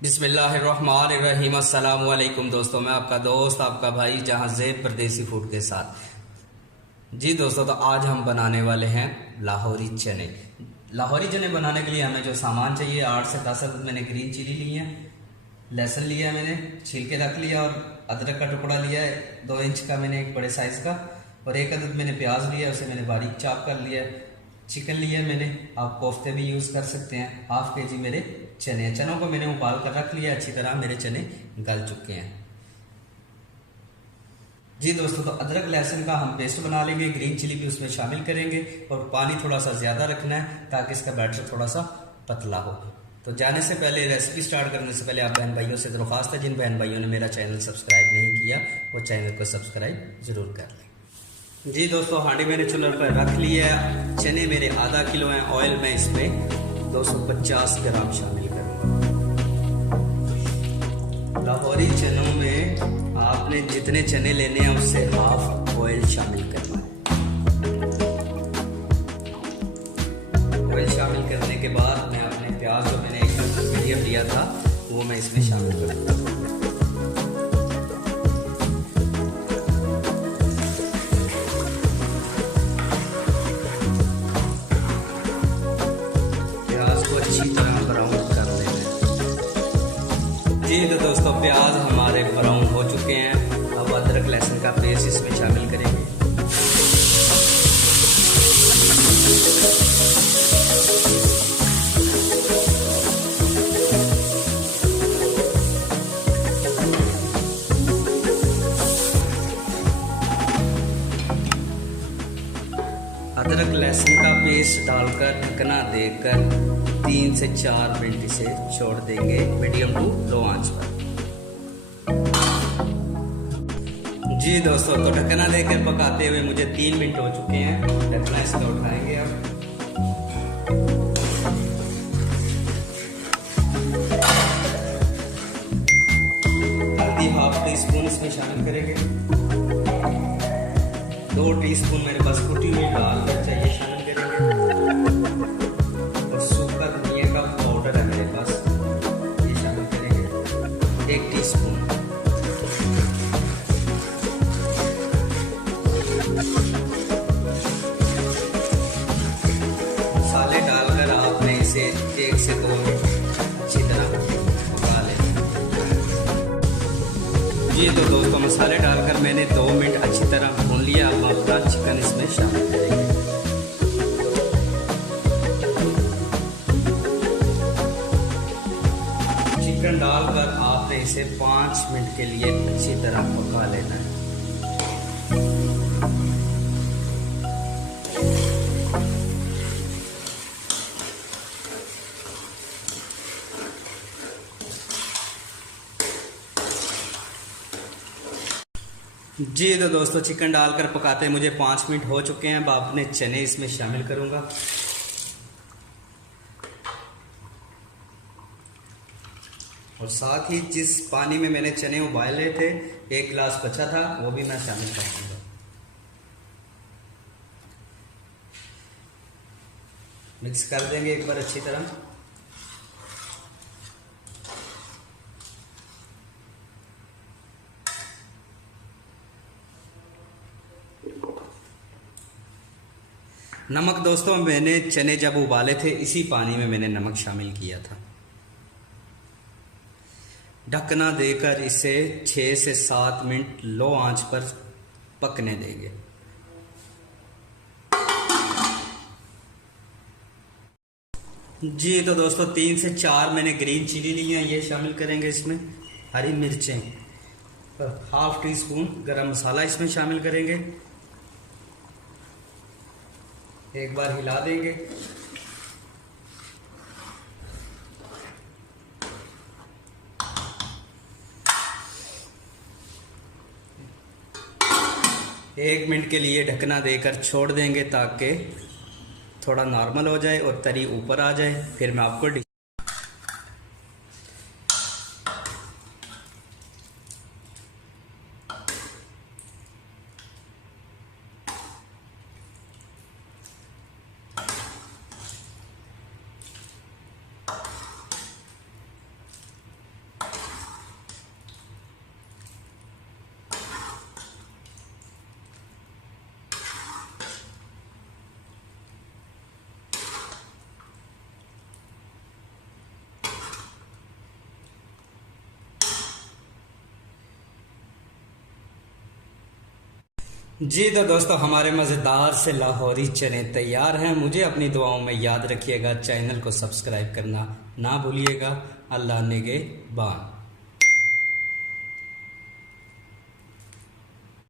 बिस्मिल्लाहिर्रहमानिर्रहीम। अस्सलाम वालेकुम दोस्तों, मैं आपका दोस्त आपका भाई जहां ज़ेब परदेसी फूड के साथ। जी दोस्तों, तो आज हम बनाने वाले हैं लाहौरी चने। लाहौरी चने बनाने के लिए हमें जो सामान चाहिए, 8 से 10 अदद मैंने ग्रीन चिली ली है, लहसुन लिया मैंने छील के रख लिया, और अदरक का टुकड़ा लिया है 2 इंच का मैंने, एक बड़े साइज़ का, और एक अदद मैंने प्याज लिया, उसे मैंने बारीक चाप कर लिया। चिकन लिया मैंने, आप कोफ्ते भी यूज़ कर सकते हैं। हाफ के जी मेरे चने, चनों को मैंने उबाल कर रख लिया अच्छी तरह, मेरे चने गल चुके हैं। जी दोस्तों, तो अदरक लहसुन का हम पेस्ट बना लेंगे, ग्रीन चिली भी उसमें शामिल करेंगे, और पानी थोड़ा सा ज़्यादा रखना है ताकि इसका बैटर थोड़ा सा पतला हो। तो जाने से पहले, रेसिपी स्टार्ट करने से पहले, आप बहन भाइयों से दरख्वास्त है, जिन बहन भाइयों ने मेरा चैनल सब्सक्राइब नहीं किया वो चैनल को सब्सक्राइब ज़रूर कर लें। जी दोस्तों, हांडी मैंने चूल्हे पर रख लिया है। चने मेरे आधा किलो हैं। ऑयल में इसमें 250 ग्राम शामिल करूँगा। लाहौरी चनों में आपने जितने चने लेने हैं उससे हाफ ऑयल शामिल करना है। ऑयल शामिल करने के बाद मैं अपने प्याज जो मैंने एक मीडियम लिया था वो मैं इसमें शामिल करूँगा। प्याज को अच्छी तरह ब्राउन कर लेना है। जी तो दोस्तों, प्याज हमारे ब्राउन हो चुके हैं। अब अदरक लहसुन का पेस्ट इसमें शामिल करेंगे। अदरक लहसुन का पेस्ट डालकर ढकना देकर 3 से 4 मिनट इसे छोड़ देंगे मीडियम टू लो आंच पर। जी दोस्तों, तो ढकना देकर पकाते हुए मुझे 3 मिनट हो चुके हैं। ढकना इसका उठाएंगे अब। हल्दी हाफ टी स्पून इसमें शामिल करेंगे। 2 टीस्पून मेरे पास कुटी हुई लाल मिर्च चाहिए, शामिल करेंगे। और सूखा धनिया का पाउडर है मेरे पास, ये शामिल करेंगे 1 टीस्पून। मसाले डालकर आपने इसे 1 से 2 मिनट अच्छी तरह पका लेना। जी तो दोस्तों, मसाले डालकर मैंने 2 मिनट अच्छी तरह भून लिया। अब अपना चिकन इसमें शामिल करेंगे। चिकन डालकर आपने इसे 5 मिनट के लिए अच्छी तरह पका लेना है। जी तो दोस्तों, चिकन डालकर पकाते मुझे 5 मिनट हो चुके हैं। अब अपने चने इसमें शामिल करूंगा। और साथ ही जिस पानी में मैंने चने उबाले थे, 1 गिलास बचा था, वो भी मैं शामिल कर दूंगा। मिक्स कर देंगे एक बार अच्छी तरह। नमक दोस्तों, मैंने चने जब उबाले थे इसी पानी में मैंने नमक शामिल किया था। ढकना देकर इसे 6 से 7 मिनट लो आंच पर पकने देंगे। जी तो दोस्तों, 3 से 4 मैंने ग्रीन चिली ली हैं, ये शामिल करेंगे इसमें। हरी मिर्चें, हाफ टी स्पून गरम मसाला इसमें शामिल करेंगे। एक बार हिला देंगे। एक मिनट के लिए ढकना देकर छोड़ देंगे ताकि थोड़ा नॉर्मल हो जाए और तरी ऊपर आ जाए। फिर मैं आपको जी तो दोस्तों, हमारे मज़ेदार से लाहौरी चने तैयार हैं। मुझे अपनी दुआओं में याद रखिएगा, चैनल को सब्सक्राइब करना ना भूलिएगा। अल्लाह निगहबान।